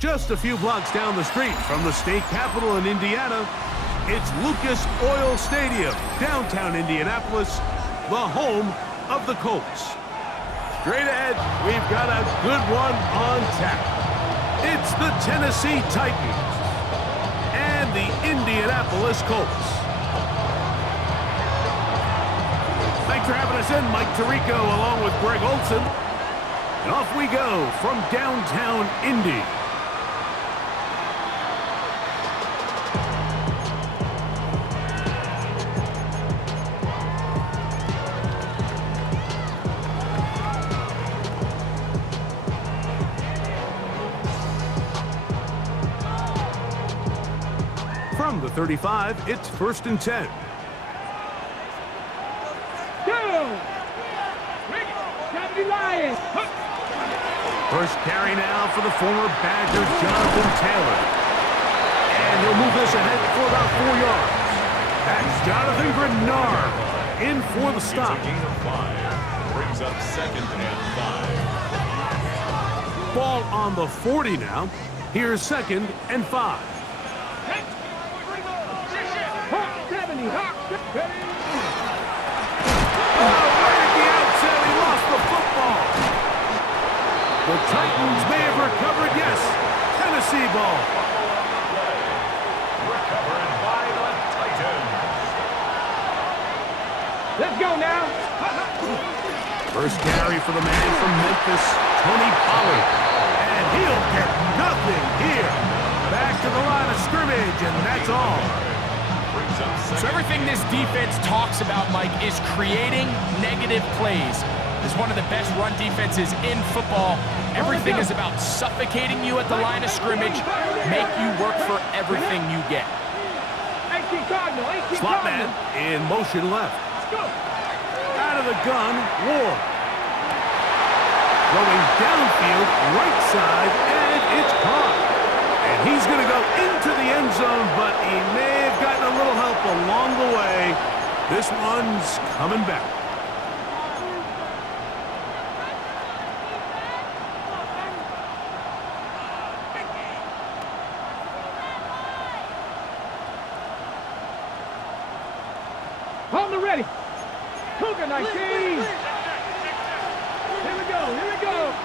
Just a few blocks down the street from the state capitol in Indiana, it's Lucas Oil Stadium, downtown Indianapolis, the home of the Colts. Straight ahead, we've got a good one on tap. It's the Tennessee Titans and the Indianapolis Colts. Thanks for having us in, Mike Tirico, along with Greg Olson. And off we go from downtown Indy. From the 35, it's 1st and 10. First carry now for the former Badger, Jonathan Taylor. And he'll move this ahead for about 4 yards. That's Jonathan Grenard in for the stop. It's a gain of 5. Brings up 2nd and 5. Ball on the 40 now. Here's 2nd and 5. The Titans may have recovered, yes. Tennessee ball. Recovered by the Titans. Let's go now. First carry for the man from Memphis, Tony Pollard. And he'll get nothing here. Back to the line of scrimmage, and that's all. So everything this defense talks about, Mike, is creating negative plays. It's one of the best run defenses in football. Everything is about suffocating you at the line of scrimmage, make you work for everything you get. Slot man in motion left. Out of the gun, Ward. Going downfield, right side, and it's caught. And he's going to go into the end zone, but he may have gotten a little help along the way. This one's coming back. Hold it ready. Cougar 19. Here we go.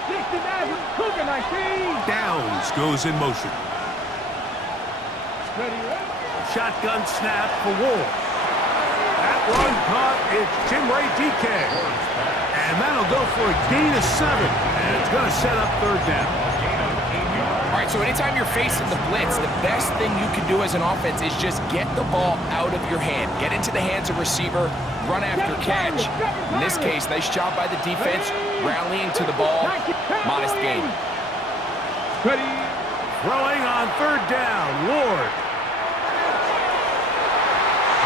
69. Cougar 19. Downs goes in motion. Ready. Shotgun snap for Ward. That one caught. It's Jimray DK. And that'll go for a gain of 7. And it's going to set up 3rd down. All right, so anytime you're facing the blitz, the best thing you can do as an offense is just get the ball out of your hand. Get into the hands of receiver, run after catch. In this case, nice job by the defense, rallying to the ball. Modest gain. Ready. Throwing on 3rd down, Ward.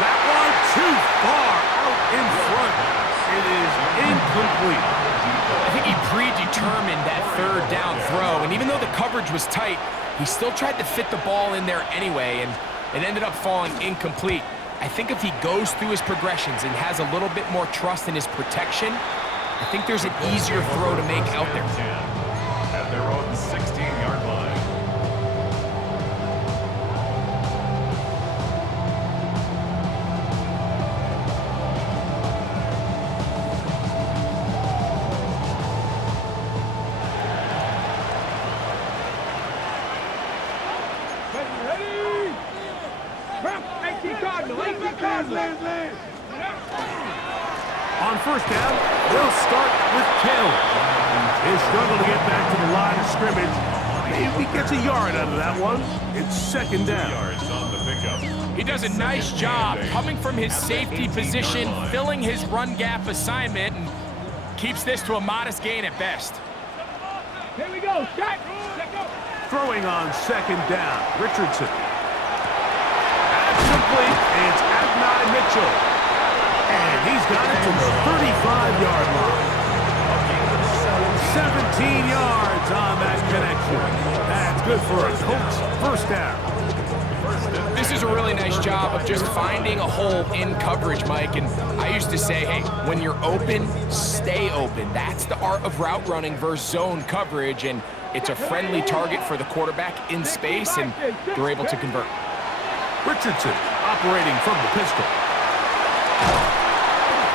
That one too far out in front. It is incomplete. I think he predetermined that 3rd down throw, and even though the coverage was tight, he still tried to fit the ball in there anyway, and it ended up falling incomplete. I think if he goes through his progressions and has a little bit more trust in his protection, I think there's an easier throw to make out there. At their own 16-yard line. On 1st down, they'll start with Taylor. He'll struggle to get back to the line of scrimmage. Maybe he gets a yard out of that one. It's 2nd down. Yards on the pickup. He does a nice job coming from his safety position, filling his run gap assignment, and keeps this to a modest gain at best. Here we go. Shot. Throwing on 2nd down, Richardson. That's complete. It's Adonai Mitchell. And he's got it to the 35-yard line. 17 yards on that connection. That's good for a Colts 1st down. This is a really nice job of just finding a hole in coverage, Mike. And I used to say, hey, when you're open, stay open. That's the art of route running versus zone coverage. And It's a friendly target for the quarterback in space, and they're able to convert. Richardson operating from the pistol.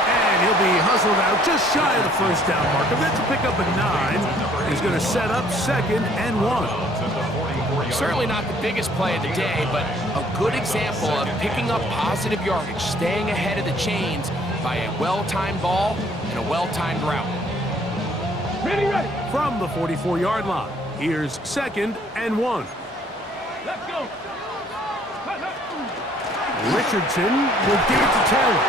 And he'll be hustled out just shy of the first down marker. That's a pickup at 9. He's going to set up 2nd and 1. Certainly not the biggest play of the day, but a good example of picking up positive yardage, staying ahead of the chains by a well-timed ball and a well-timed route. Ready. From the 44-yard line, here's 2nd and 1. Let's go. Richardson will give it to Taylor.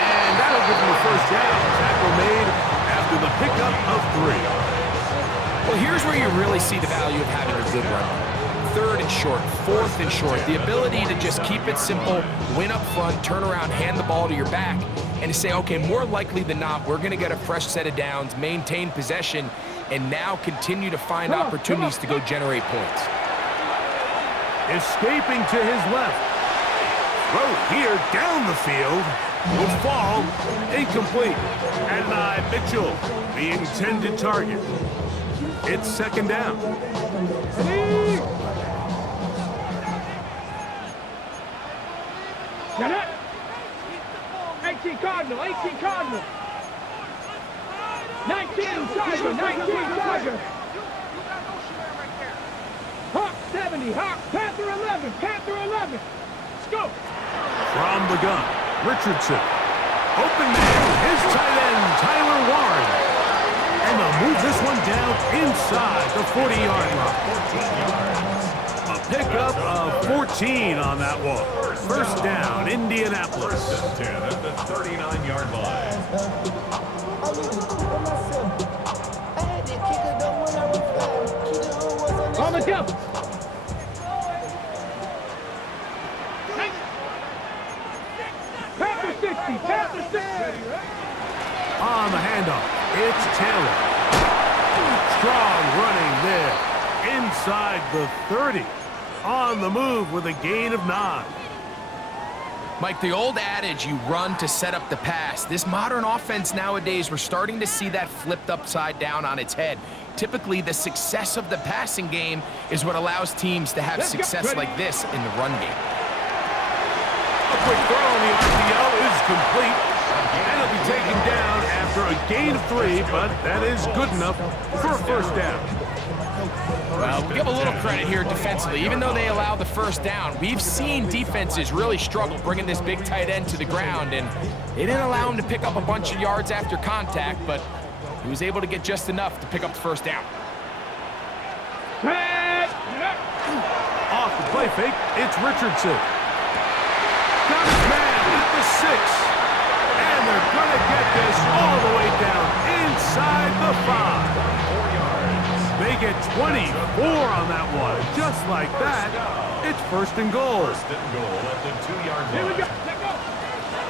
And that'll give him a first down. Tackle made after the pickup of 3. Well, here's where you really see the value of having a good run. 3rd and short, 4th and short. The ability to just keep it simple, win up front, turn around, hand the ball to your back, and to say, okay, more likely than not, we're going to get a fresh set of downs, maintain possession, and now continue to find opportunities to go generate points. Escaping to his left. Throw here down the field. Will fall. Incomplete. Adonai Mitchell, the intended target. It's 2nd down. Get it. 18 Cardinal. 19 Tiger. Hawk 70. Hawk. Panther 11. Let's go. From the gun, Richardson. Open man, his tight end, Tyler Warren. And they'll move this one down inside the 40-yard line. A pickup of 14 on that one. First down, Indianapolis. 10 at the 39-yard line. On the jump. Panther 60. On the handoff, it's Taylor. Strong running there. Inside the 30. On the move with a gain of 9. Mike, the old adage, you run to set up the pass. This modern offense nowadays, we're starting to see that flipped upside down on its head. Typically, the success of the passing game is what allows teams to have success like this in the run game. A quick throw on the RPO is complete. And it'll be taken down after a gain of 3, but that is good enough for a first down. Well, we'll give a little credit here defensively. Even though they allowed the first down, we've seen defenses really struggle bringing this big tight end to the ground, and they didn't allow him to pick up a bunch of yards after contact, but he was able to get just enough to pick up the first down. Off the play fake, it's Richardson. Got his man at the 6. And they're going to get this all the way down inside the 5. They get 24 on that one. Just like that, it's 1st and goal. 1st and goal at the 2-yard line. Here we go. Let go.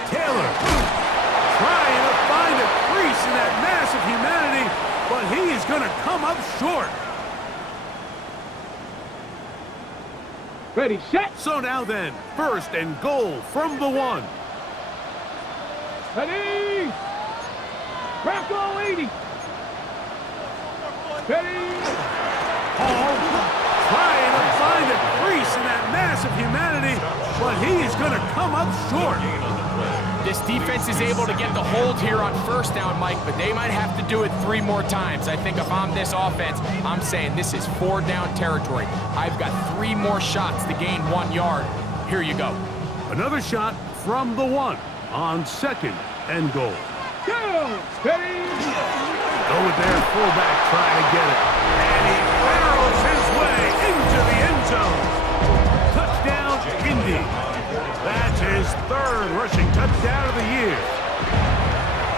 Taylor trying to find a crease in that mass of humanity, but he is going to come up short. Ready, set. So now then, 1st and goal from the 1. Ready. Bronco 80. Ready. Hall trying to find a crease in that mass of humanity, but he is going to come up short. This defense is able to get the hold here on first down, Mike, but they might have to do it 3 more times. I think if I'm this offense, I'm saying this is 4-down territory. I've got 3 more shots to gain 1 yard. Here you go. Another shot from the 1 on 2nd and goal. Go. Ready. Go with their fullback trying to get it. And he barrels his way into the end zone. Touchdown, Indy. That's his 3rd rushing touchdown of the year.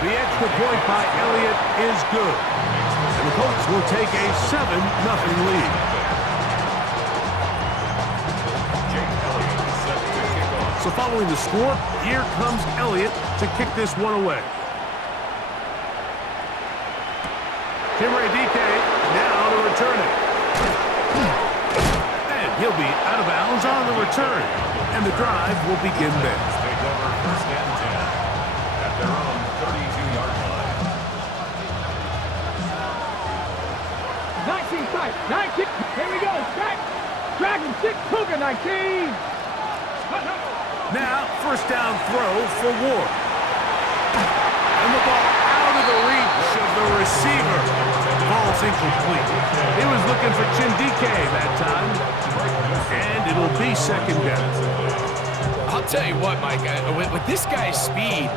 The extra point by Elliott is good. And the Colts will take a 7-0 lead. So following the score, here comes Elliott to kick this one away. Timray DK now to return it. And he'll be out of bounds on the return. And the drive will begin there. Take over 1st and 10 at their own 32-yard line. 19 5, 19. Here we go. Dragon 6, Cougar 19. Now, first down throw for Ward. And the ball out of the reach of the receiver. Ball's incomplete. He was looking for Chindike that time. And it'll be second down. I'll tell you what, Mike, with this guy's speed,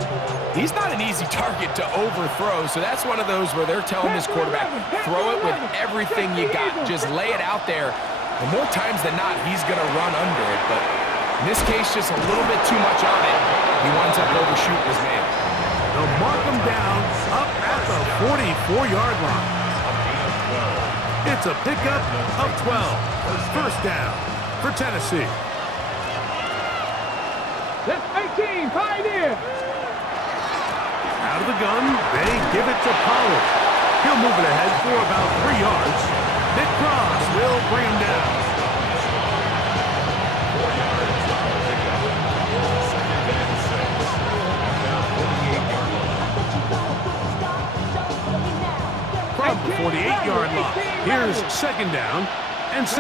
he's not an easy target to overthrow, so that's one of those where they're telling this quarterback, throw it with everything you got. Just lay it out there. And more times than not, he's going to run under it, but in this case, just a little bit too much on it. He winds up overshooting his man. They'll mark him down up at the 44-yard line. It's a pickup of 12. First down for Tennessee. That's 18, Pioneer. Out of the gun, they give it to Pollard. He'll move it ahead for about 3 yards. Nick Cross will bring him down. From the 48-yard line, here's second down and 6.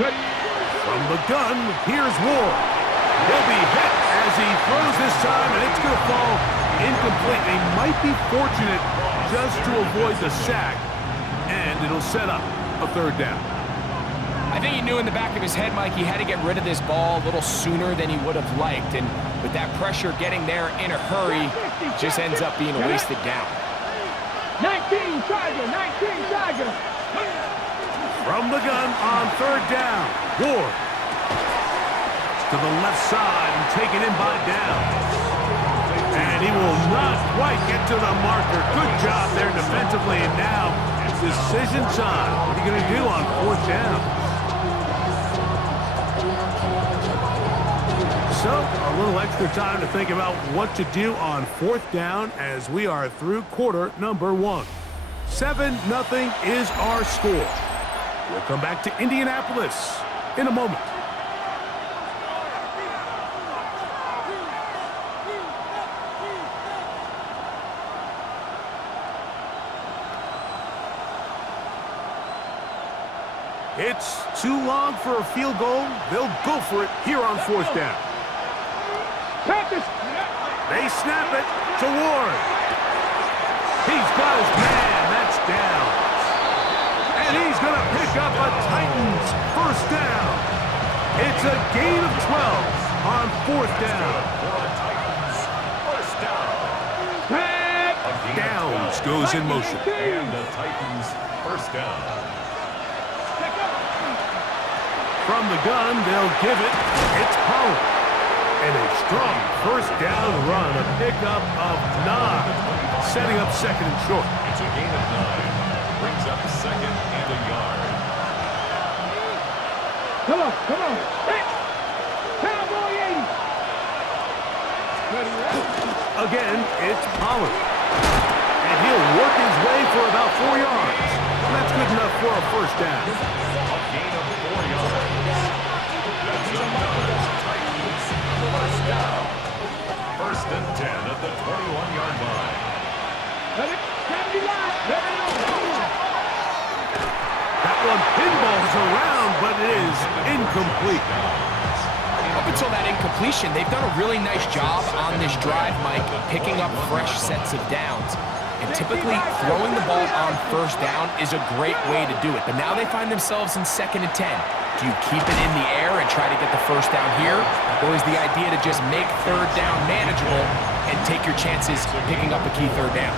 From the gun, here's Ward. He'll be hit as he throws this time, and it's going to fall incomplete. They might be fortunate just to avoid the sack, and it'll set up a third down. I think he knew in the back of his head, Mike, he had to get rid of this ball a little sooner than he would have liked, and with that pressure getting there in a hurry, just ends up being a wasted down. 19 Tiger. From the gun on third down, Ward. To the left side and taken in by Downs. And he will not quite get to the marker. Good job there defensively. And now, decision time. What are you going to do on fourth down? So, a little extra time to think about what to do on fourth down as we are through quarter number 1. 7-0 is our score. We'll come back to Indianapolis in a moment. It's too long for a field goal. They'll go for it here on fourth down. They snap it to Ward. He's got his man. That's down. And he's going to pick up a Titans first down. It's a gain of 12 on fourth down. Downs goes in motion. And the Titans first down. From the gun, they'll give it. It's Pollard. And a strong first down run, a pickup of 9, setting up second and short. It's a gain of 9. Brings up second and a yard. Come on. Cowboy 80. Again, it's Pollard. And he'll work his way for about 4 yards. That's good enough for a first down. A gain of 4 yards. That's another Titans first down. First and 10 at the 21-yard line. That one pinballs around, but it is incomplete. Up until that incompletion, they've done a really nice job on this drive, Mike, picking up fresh sets of downs. And typically, throwing the ball on first down is a great way to do it. But now they find themselves in second and 10. Do you keep it in the air and try to get the first down here? Or is the idea to just make third down manageable and take your chances picking up a key third down?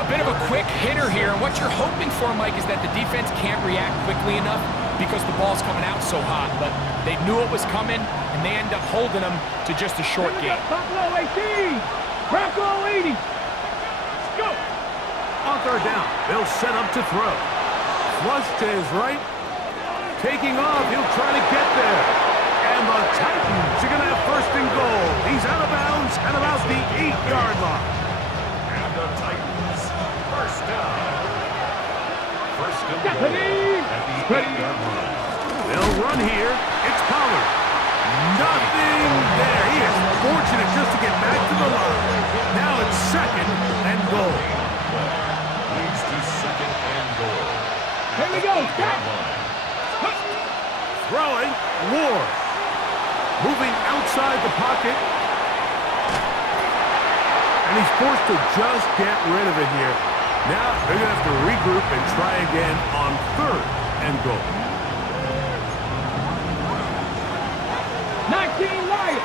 A bit of a quick hitter here. And what you're hoping for, Mike, is that the defense can't react quickly enough because the ball's coming out so hot. But they knew it was coming, and they end up holding them to just a short game. Buffalo 18. Bronco 80. Go. On third down, they'll set up to throw. Flush to his right. Taking off, he'll try to get there. And the Titans are going to have first and goal. He's out of bounds at about the 8-yard line. And the Titans first down. First and goal Stephanie. at the 8-yard line. They'll run here. It's Pollard. Nothing there. He is fortunate just to get back to the line. Now it's second and goal. Leads to second and goal. Here we go. Stop. Throwing, Ward. Moving outside the pocket. And he's forced to just get rid of it here. Now they're going to have to regroup and try again on 3rd and goal. 19 Lions.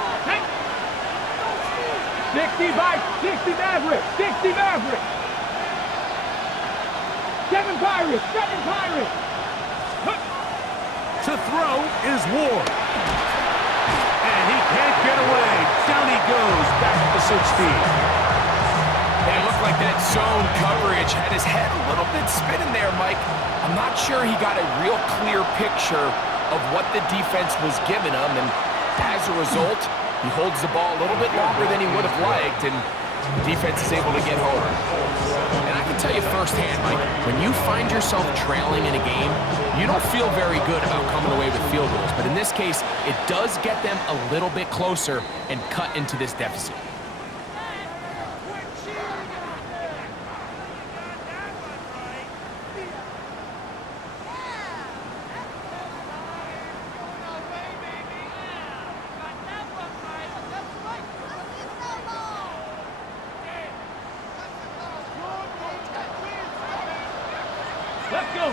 60 Vikes. 60 Mavericks. 60 Mavericks. 7 Pirates. 7 Pirates. To throw is Ward. And he can't get away. Down he goes back to 16. It looked like that zone coverage had his head a little bit spinning there, Mike. I'm not sure he got a real clear picture of what the defense was giving him, and as a result, he holds the ball a little bit longer than he would have liked, and the defense is able to get home. And I can tell you firsthand, Mike, when you find yourself trailing in a game, you don't feel very good about coming away with field goals, but in this case, it does get them a little bit closer and cut into this deficit. Let's go.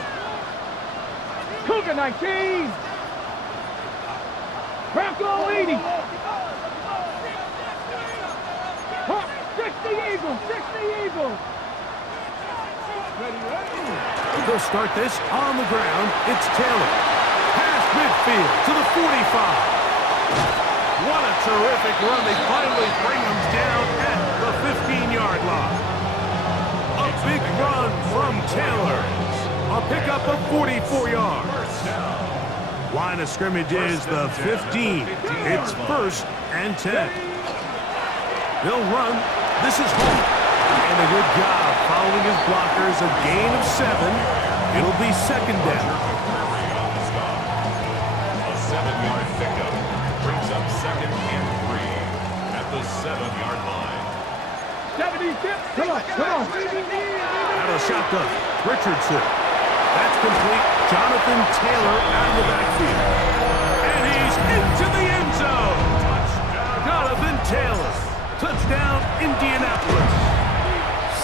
Cougar 19. Bronco 80. Hawk 60 Eagles. 60 Eagles. Ready. They'll start this on the ground. It's Taylor. Past midfield to the 45. What a terrific run. They finally bring him down at the 15-yard line. A big run from Taylor. A pickup of 44 yards. Line of scrimmage is the 15. It's 1st and 10. They'll run. This is home. And a good job following his blockers. A gain of 7. It'll be 2nd down. A 7-yard pickup brings up 2nd and 3 at the 7-yard line. 76. Come on. Out of shotgun. Richardson. That's complete. Jonathan Taylor out of the backfield. And he's into the end zone. Jonathan Taylor. Touchdown, Indianapolis.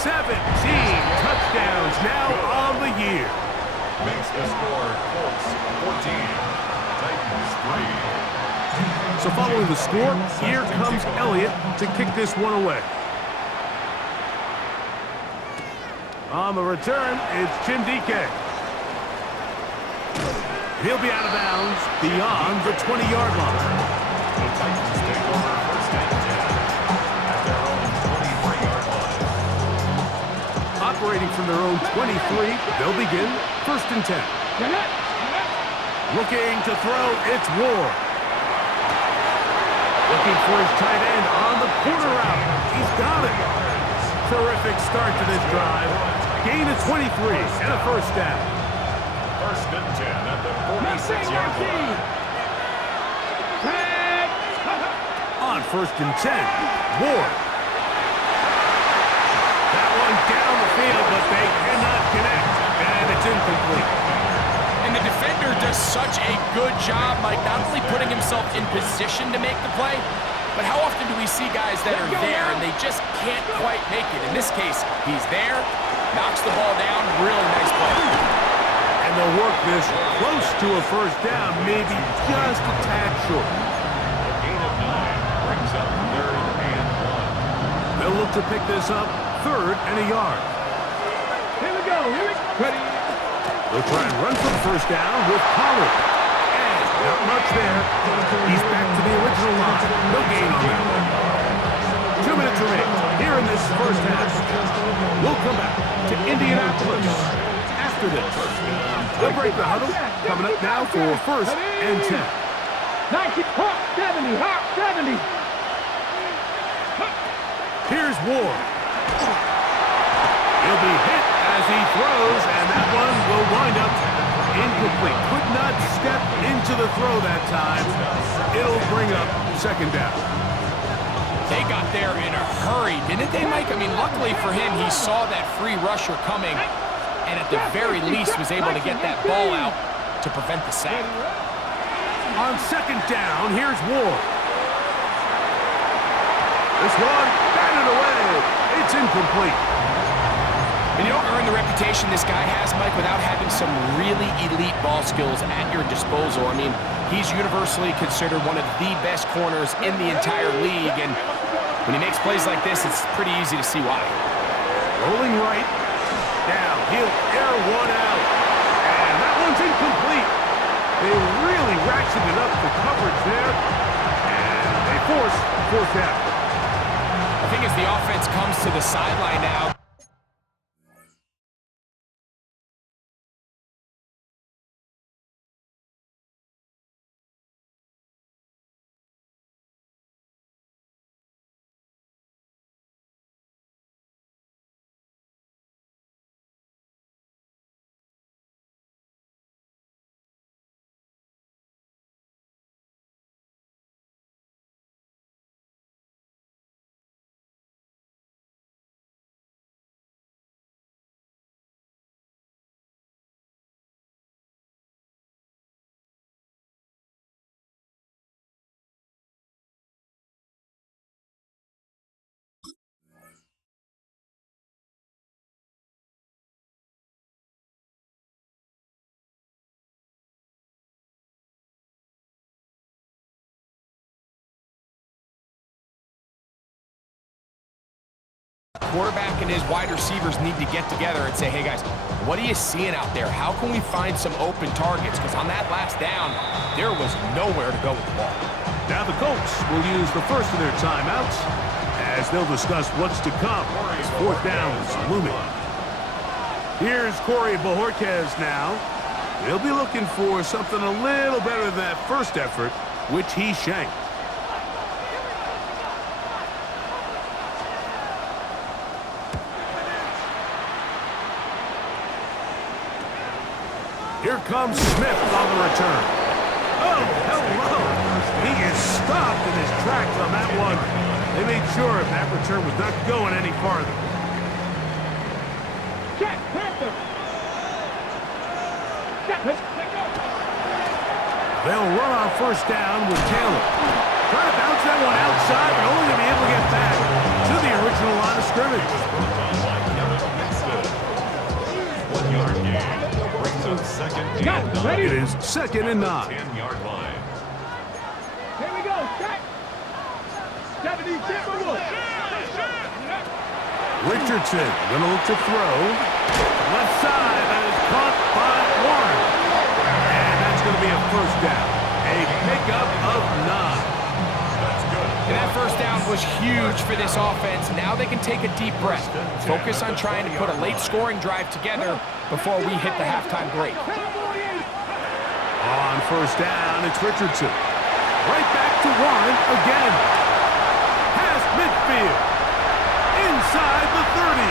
17 touchdowns now on the year. Makes the score Colts 14, Titans 3. So following the score, here comes Elliott to kick this one away. On the return, it's Chindike. He'll be out of bounds beyond the 20-yard line. The Titans take over 1st and 10 at their own 23-yard line. Operating from their own 23, they'll begin 1st and 10. Looking to throw, it's Ward. Looking for his tight end on the corner route. He's got it. Terrific start to this drive. Gain of 23 and a 1st down. 1st and 10 at the 46-yard line. On 1st and 10, Ward. That one down the field, but they cannot connect, and it's incomplete. And the defender does such a good job, Mike, not only putting himself in position to make the play, but how often do we see guys that are there and they just can't quite make it? In this case, he's there, knocks the ball down, really nice play. And they'll work this close to a 1st down, maybe just a tad short. A gain of 9 brings up 3rd and 1. They'll look to pick this up 3rd and a yard. Here we go. Ready. They'll try and run for the 1st down with Pollard. And not much there. He's back to the original line. No gain on that one. 2 minutes remain here in this 1st half. We'll come back to Indianapolis after this. They'll break the huddle. Coming up now for 1st and 10. 90, Hawk 70, Hawk 70. Here's Ward. He'll be hit as he throws, and that one will wind up incomplete. Could not step into the throw that time. It'll bring up 2nd down. They got there in a hurry, didn't they, Mike? I mean, luckily for him, he saw that free rusher coming. and at the very least was able to get that ball out to prevent the sack. On second down, here's Ward. This one, batted away. It's incomplete. And you don't earn the reputation this guy has, Mike, without having some really elite ball skills at your disposal. I mean, he's universally considered one of the best corners in the entire league, and when he makes plays like this, it's pretty easy to see why. Rolling right. Now, he'll air one out. And that one's incomplete. They really ratcheted up the coverage there. And they force fourth down. I think as the offense comes to the sideline now, quarterback and his wide receivers need to get together and say, hey guys, what are you seeing out there? How can we find some open targets? Because on that last down, there was nowhere to go with the ball. Now the Colts will use the first of their timeouts as they'll discuss what's to come. Fourth down is looming. Here's Corey Bojorquez now. He'll be looking for something a little better than that first effort, which he shanked. Here comes Smith on the return. Oh, hello. He is stopped in his tracks on that one. They made sure that return was not going any farther. Check, Panther. They'll run on first down with Taylor. Trying to bounce that one outside, but only to be able to get back to the original line of scrimmage. 1 yard gain. Brings up second and 9. It is 2nd and 9. 10-yard line. Here we go, check. 70 Timberwolves. Richardson gonna look to throw. Left side, that is caught by Warren. And that's gonna be a first down. A pickup of 9. That's good. And that first down was huge for this offense. Now they can take a deep breath. Focus on trying to put a late scoring drive together before we hit the halftime break. On first down, it's Richardson. Right back to Warren again. Past midfield. Inside the 30.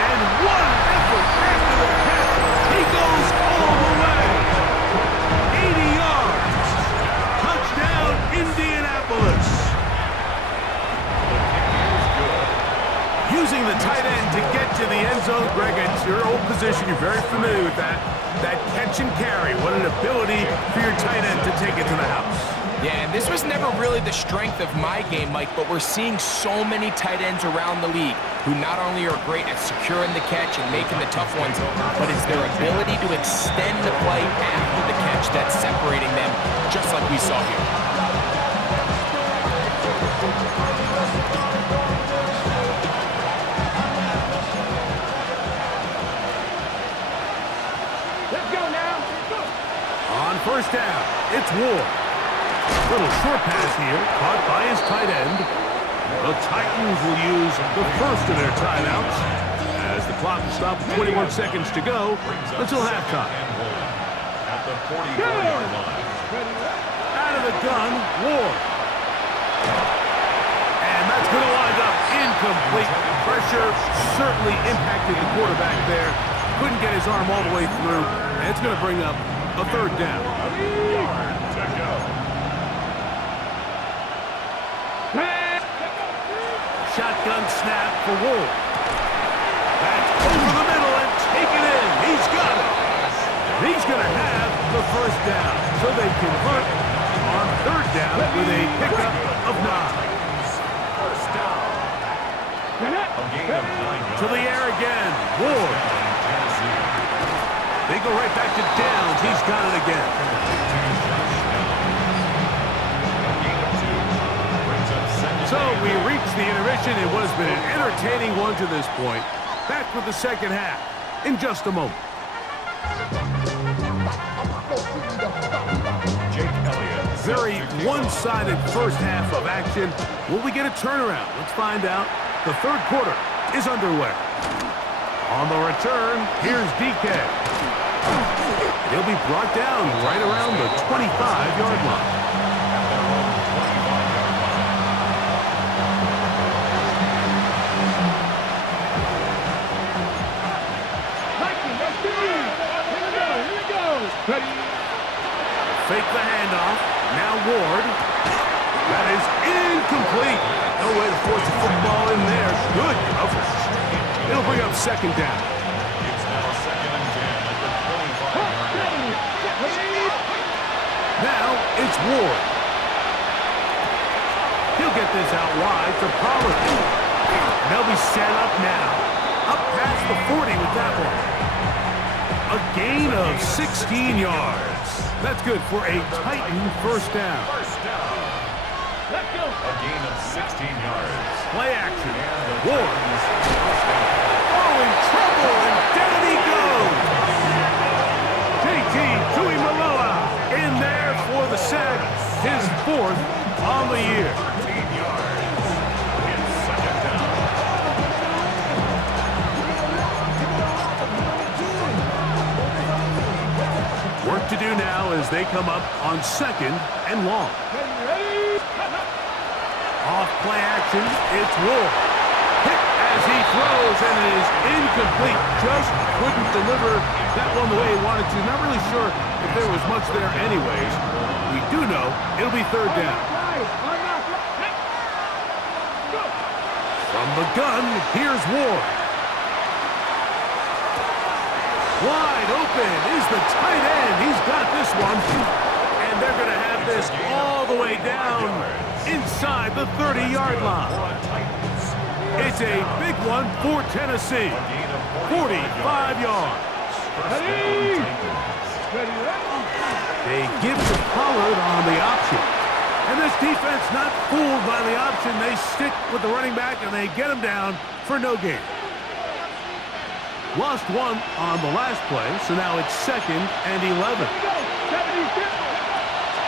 And one effort after the catch. He goes all the way. 80 yards. Touchdown, Indianapolis. Using the tight end to get to the end zone, Greg, it's your old position. You're very familiar with that. That catch and carry. What an ability for your tight end to take it to the house. Yeah, and this was never really the strength of my game, Mike, but we're seeing so many tight ends around the league who not only are great at securing the catch and making the tough ones, but it's their ability to extend the play after the catch that's separating them, just like we saw here. Let's go now. On first down, it's Ward. Little short pass here, caught by his tight end. The Titans will use the first of their timeouts as the clock will stop with 21 seconds to go until halftime. At the 44-yard line. Out of the gun, Ward. And that's going to wind up incomplete. Pressure certainly impacted the quarterback there. Couldn't get his arm all the way through, and it's going to bring up a third down. Yard to go. Shotgun snap for Ward. That's over the middle and take it in. He's got it. He's going to have the first down. So they convert on third down with a pickup of 9. First down. A gain of 9 yards. To the air again. Ward. They go right back to Downs. He's got it again. So we reach the intermission in what has been an entertaining one to this point. Back with the second half in just a moment. Very one-sided first half of action. Will we get a turnaround? Let's find out. The third quarter is underway. On the return, here's DK. He'll be brought down right around the 25-yard line. Fake the handoff. Now Ward. That is incomplete. No way to force the football in there. Good coverage. It'll bring up second down. It's now second and 10 at the 25-yard line. Now it's Ward. He'll get this out wide to Pollard. And they'll be set up now. Up past the 40 with that one. A gain of 16 yards. That's good for a Titan first down. First down. Let's go. A gain of 16 yards. Play action. And the Ward. Titans first down. Oh, in trouble, and down he goes. JT Tuimoloau in there for the sack. His fourth on the year. 13 yards. It's second down. Work to do now as they come up on second and long. Off play action, it's Ward. Hit as he throws, and it is incomplete. Just couldn't deliver that one the way he wanted to. Not really sure if there was much there anyways. We do know it'll be third down. From the gun, here's Ward. Wide open is the tight end. He's got this one. And they're going to have this all the way down inside the 30-yard line. It's a big one for Tennessee. 45 yards. They give to Pollard on the option. And this defense not fooled by the option. They stick with the running back, and they get him down for no gain. Lost one on the last play, so now it's second and 11.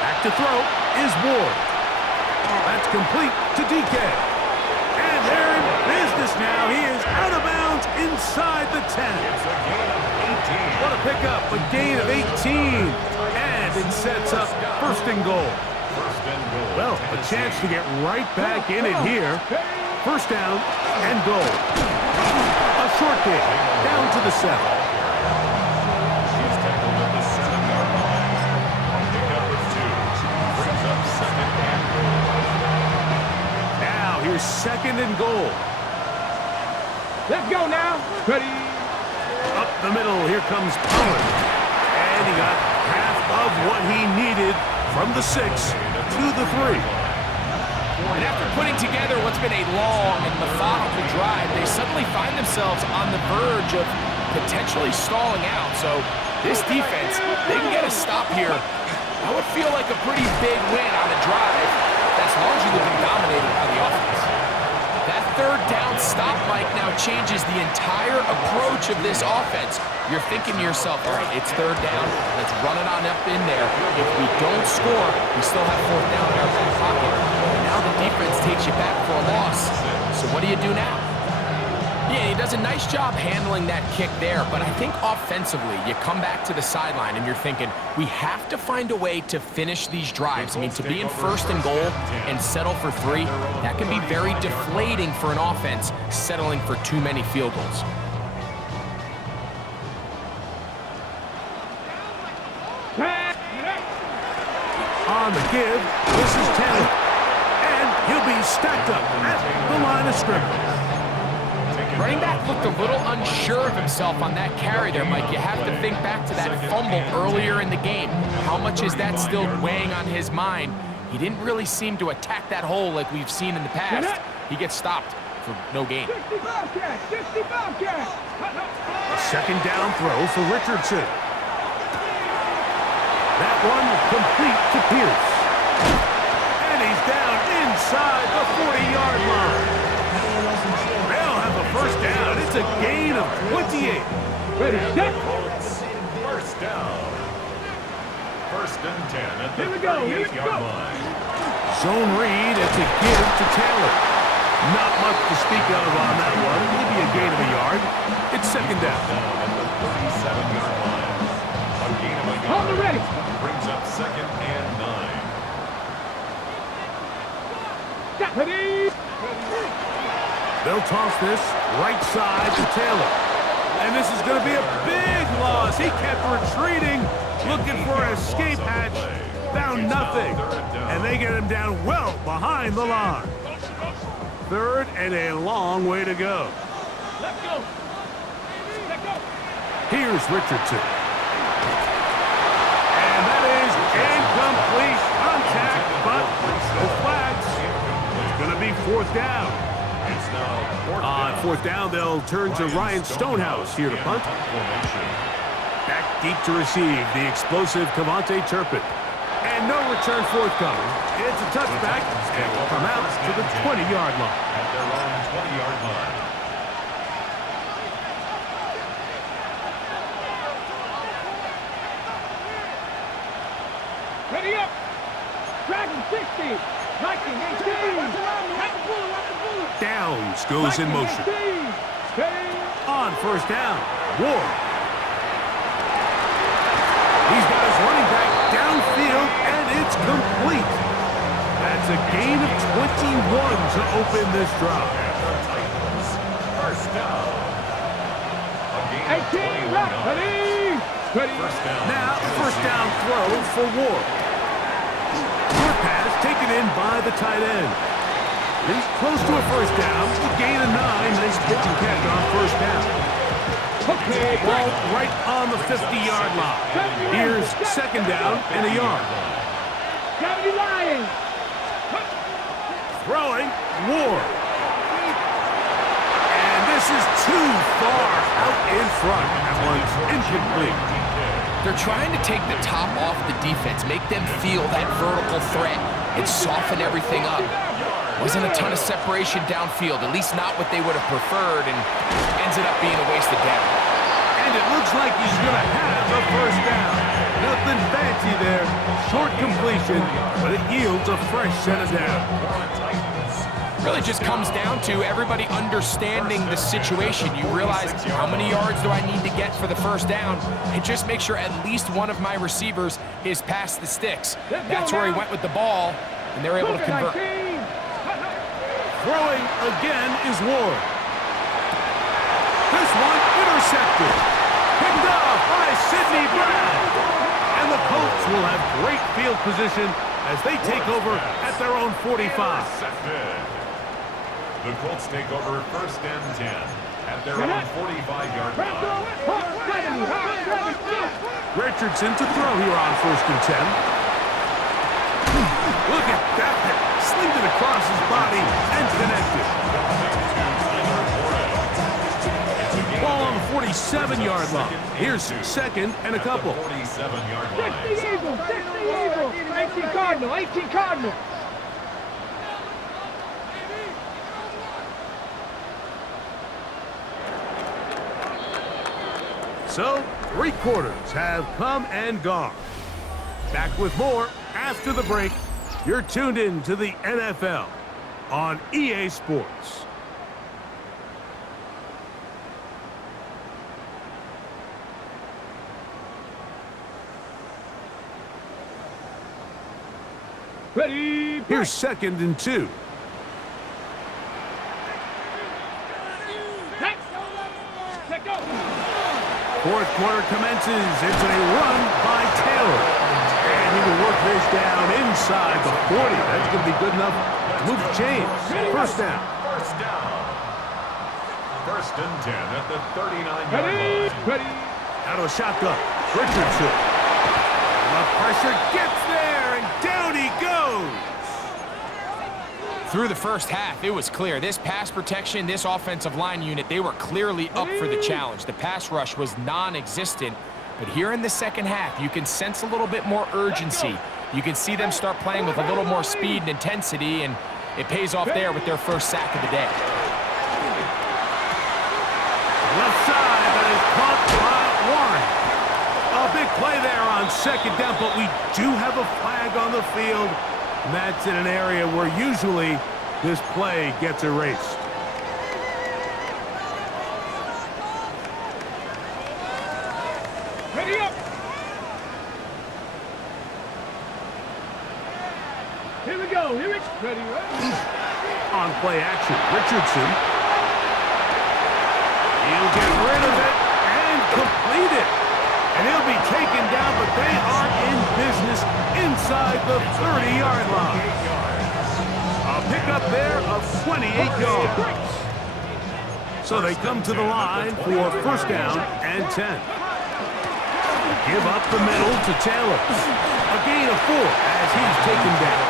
Back to throw is Ward. That's complete to DK. And they're in business now. He is out of bounds inside the 10. What a pickup, a gain of 18. And it sets up first and goal. Well, a chance to get right back in it here. First down and goal. A short kick down to the 7. He's tackled at the 7-yard line. Pickup of 2. Brings up second and goal. Now here's second and goal. Let's go now. Ready. Up the middle, here comes Pollard. And he got half of what he needed from the 6 to the 3. And after putting together what's been a long and methodical drive, they suddenly find themselves on the verge of potentially stalling out. So this defense, they can get a stop here. I would feel like a pretty big win on a drive that's largely been dominated by the offense. That third down stop, Mike, now changes the entire approach of this offense. You're thinking to yourself, all right, it's third down. Let's run it on up in there. If we don't score, we still have fourth down in our back pocket. And now the defense takes you back for a loss. So what do you do now? Yeah, he does a nice job handling that kick there, but I think offensively, you come back to the sideline and you're thinking, we have to find a way to finish these drives. I mean, to be in first and goal and settle for 3, that can be very deflating for an offense settling for too many field goals. On the give, this is Tanner. And he'll be stacked up at the line of scrimmage. Running back looked a little unsure of himself on that carry there, Mike. You have to think back to that fumble earlier in the game. How much is that still weighing on his mind? He didn't really seem to attack that hole like we've seen in the past. He gets stopped for no gain. 65 catch, 65 catch. A second down throw for Richardson. That one complete to Pierce. And he's down inside the 40-yard line. They'll have a first down. It's a gain of 28. Ready, set. First down. First and 10 at the Here we go, here we 38-yard go. line. Zone read. It's a give to Taylor. Not much to speak of on that one. Maybe a gain of a yard. It's second down. Down at the 37-yard line. A gain of a On the yard. ready. Brings up second and 9. Ready. They'll toss this right side to Taylor. And this is going to be a big loss. He kept retreating, looking for an escape hatch. Found nothing. And they get him down well behind the line. Third and a long way to go. Let's go. Let's go. Here's Richardson. And that is incomplete contact, but no flags. It's going to be fourth down. It's now fourth On down. fourth down, they'll turn to Ryan Stonehouse here to punt. Formation. Back deep to receive the explosive Cavante Turpin. And no return forthcoming. It's a touchback, and will come out to the 20-yard line. At their own 20-yard line. Ready up. Dragon 60. Viking 18. Downs goes in motion. Ready. On first down, Ward. He's got his running back downfield, and it's complete. That's a gain of 21 to open this drive. Titans. First down. A gain of 18. 21 yards. Ready. Ready. First down. Now, first down throw for Ward. Short pass taken in by the tight end. He's close to a first down. A gain of 9. Nice pitch and catch on first down. Okay. Ball right on the 50-yard line. Here's second down and a yard. 70 Lions. Throwing, Ward. And this is too far out in front. That one's incomplete. They're trying to take the top off the defense, make them feel that vertical threat, and soften everything up. Wasn't a ton of separation downfield, at least not what they would have preferred, and ended up being a wasted down. And it looks like he's going to have a first down. Nothing fancy there. Short completion, but it yields a fresh set of down. Really just comes down to everybody understanding the situation. You realize how many yards do I need to get for the first down, and just make sure at least one of my receivers is past the sticks. That's where he went with the ball, and they're able to convert. Throwing again is Ward. This one intercepted. Picked off by Sidney Brown. And the Colts will have great field position as they take over at their own 45. The Colts take over first and 10 at their own 45-yard line. Richardson to throw here on first and 10. Look at that. Slinged it across his body and connected. Ball on the 47-yard line. Here's second and a couple. 47-yard 60 line. Eagles, 60 Eagles. 18 Cardinal, 18 Cardinal. So, three quarters have come and gone. Back with more after the break. You're tuned in to the NFL on EA Sports. Ready. Here's second and 2. Let go. Fourth quarter commences. It's a run by Taylor. And he will work this down inside the 40. That's going to be good enough to move the chains. First down. First down. First and 10 at the 39-yard Ready? line. Ready? Out of shotgun. Richardson. The pressure gets there, and down he goes. Through the first half, it was clear. This pass protection, this offensive line unit, they were clearly up for the challenge. The pass rush was non-existent. But here in the second half, you can sense a little bit more urgency. You can see them start playing with a little more speed and intensity, and it pays off there with their first sack of the day. Left side, that is caught by Warren. A big play there on second down, but we do have a flag on the field. And that's in an area where usually this play gets erased. Ready up! Here we go, here it's ready, ready. On play action, Richardson. He'll get rid of it and complete it. And he'll be taken down, but they are in business inside the 30-yard line. A pickup there of 28 yards. So they come to the line for first down and 10. Give up the middle to Taylor. A gain of 4 as he's taken down.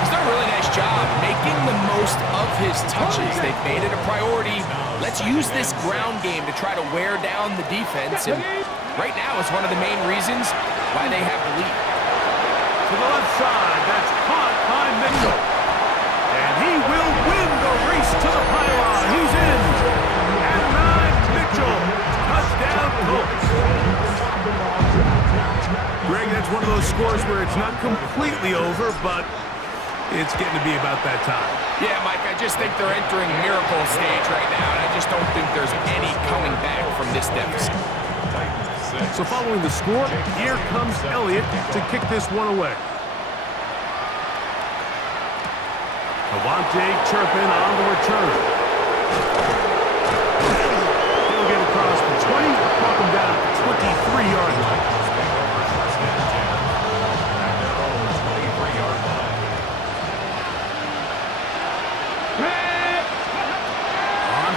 He's done a really nice job making the most of his touches. They've made it a priority. Let's use this ground game to try to wear down the defense. And right now is one of the main reasons why they have the lead. To the left side, that's caught by Mitchell. And he will win the race to the pylon. He's in. At 9, Mitchell. Touchdown, Colts. Greg, that's one of those scores where it's not completely over, but it's getting to be about that time. Yeah, Mike, I just think they're entering miracle stage right now, and I just don't think there's any coming back from this deficit. So following the score, here comes Elliott to kick this one away. Avante Turpin on the return. He'll get across the 20, knock him down at the 23-yard line.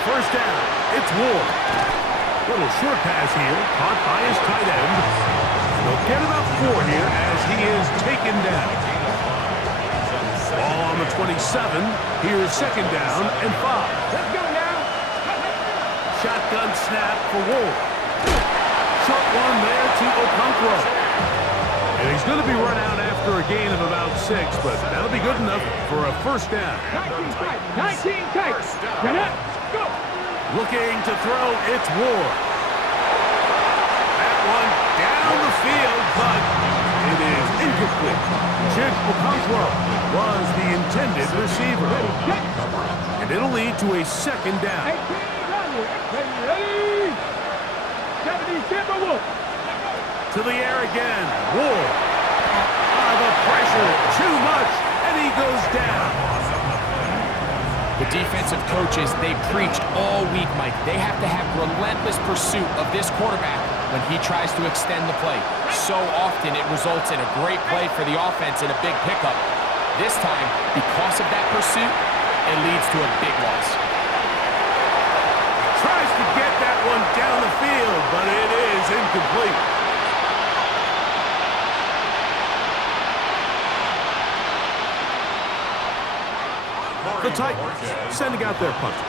First down, it's Ward. Little short pass here, caught by his tight end. They'll get about 4 here as he is taken down. Ball on the 27. Here's second down and 5. Let's go now. Shotgun snap for Ward. Short one there to Okonkwo. And he's going to be run out after a gain of about 6, but that'll be good enough for a first down. 19 tight, 19 tight. Get up, go. Looking to throw, it's Ward. That one down the field, but it is incomplete. Chip Okonkwo was the intended receiver. And it'll lead to a second down. 18 ready. 70 Timberwolves. To the air again, Ward. The pressure, too much, and he goes down. The defensive coaches, they preached all week, Mike. They have to have relentless pursuit of this quarterback when he tries to extend the play. So often it results in a great play for the offense and a big pickup. This time, because of that pursuit, it leads to a big loss. Tries to get that one down the field, but it is incomplete. The Titans sending out their punter.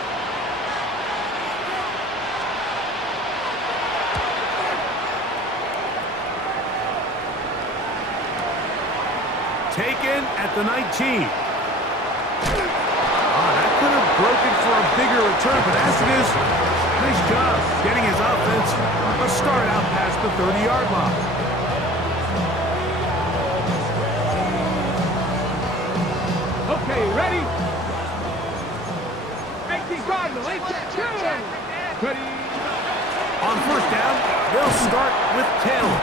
Taken at the 19. That could have broken for a bigger return, but as it is, nice job getting his offense a start out past the 30-yard line. Okay, ready? 18 Cardinal, 18 ready. On first down, they'll start with Taylor.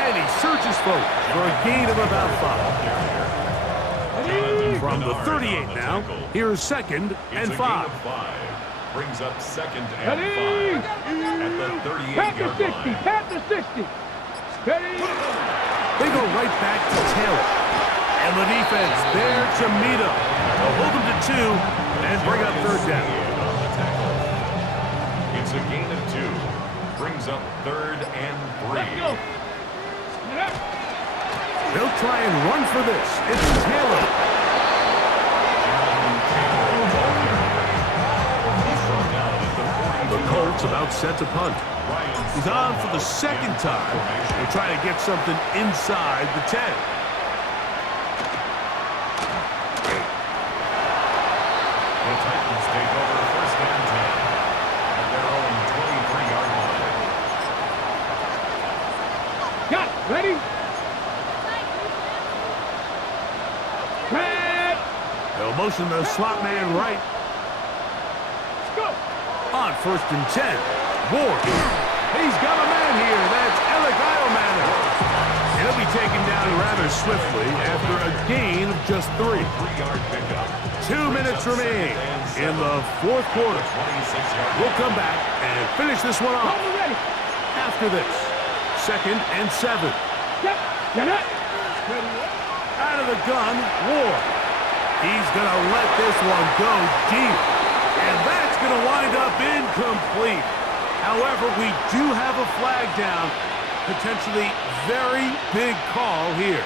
And he surges forward for a gain of about 5. From the 38 now, here's second and 5. Brings up second and Ready. 5 at the 38-yard Pat the 60, line. pat the 60. Ready. They go right back to Taylor. And the defense there to meet him. They'll hold him to 2 and bring up third down. brings up 3rd and 3. Let's go. Get up. They'll try and run for this. It's Taylor. The Colts about set to punt. He's on for the 2nd time. They're trying to get something inside the 10. The Titans take over 1st and 10 at their own 23-yard line. Got it. Ready? Red. They'll motion the slot man right. Let's go. On 1st and 10. Ward. He's got a man here. That's Alec Iomana. He'll be taken down rather swiftly after a gain of just 3. 3-yard pickup. 2 minutes remaining in the 4th quarter. 26-yard. We'll come back and finish this one off Double ready. after this. 2nd and 7. Yep. Get up. Ready. Out of the gun, Ward. He's going to let this one go deep. And that's going to wind up incomplete. However, we do have a flag down. Potentially very big call here.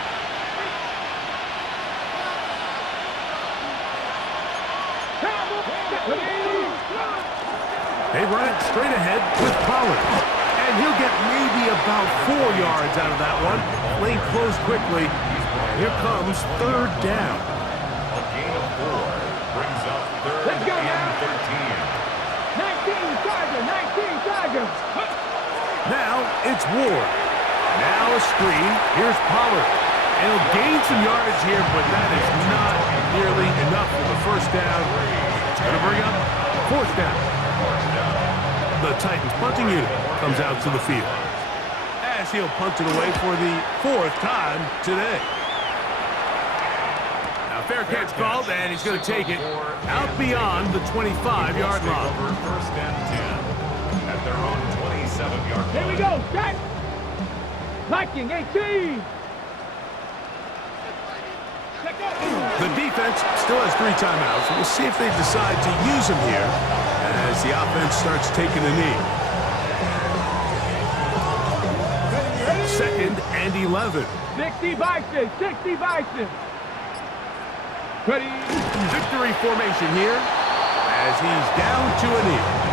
They run it straight ahead with Pollard. And he'll get maybe about 4 yards out of that one. Playing close quickly. Here comes 3rd down. A gain of 4 brings up 3rd Let's go and now. 19 Chargers. 19 Chargers. Now it's Ward. Now a screen. Here's Pollard. And he'll gain some yardage here, but that is not nearly enough for the 1st down. It's going to bring up 4th down. The Titans punting unit comes out to the field, as he'll punt it away for the 4th time today. Now fair catch called, and he's going to take it out beyond the 25-yard line. Over 1st and 10 at their own 27-yard line. Here we go. Jack. Viking 18. The defense still has 3 timeouts. We'll see if they decide to use them here as the offense starts taking a knee. 2nd and 11. 60 Bison. 60 Bison. Ready. Victory formation here as he's down to a knee.